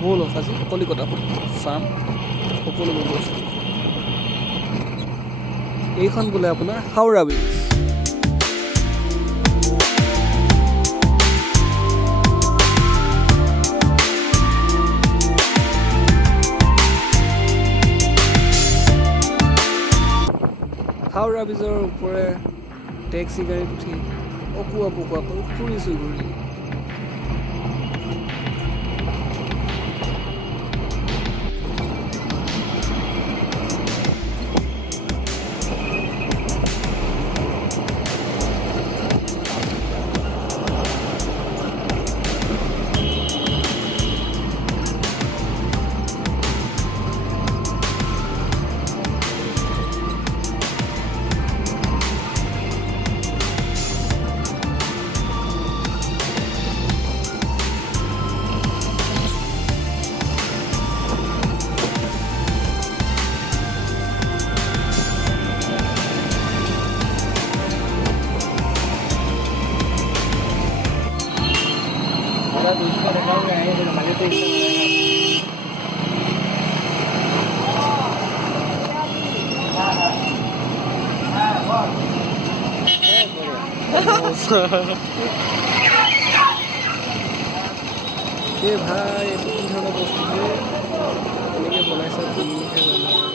মূল অফাজি কলিকতা ফাৰ্ম সকলোবোৰ বস্তু এইখন বোলে আপোনাৰ হাওৰা ব্ৰিজ হাওৰা ব্ৰিজৰ ওপৰে টেক্সি গাড়ীত উঠি অকোৱা পকোৱাকৈ ফুৰিছোঁ ঘূৰি এই ভাই এইটো কি ধৰণৰ বস্তু এনেকৈ বনাইছে তুমিহে জানা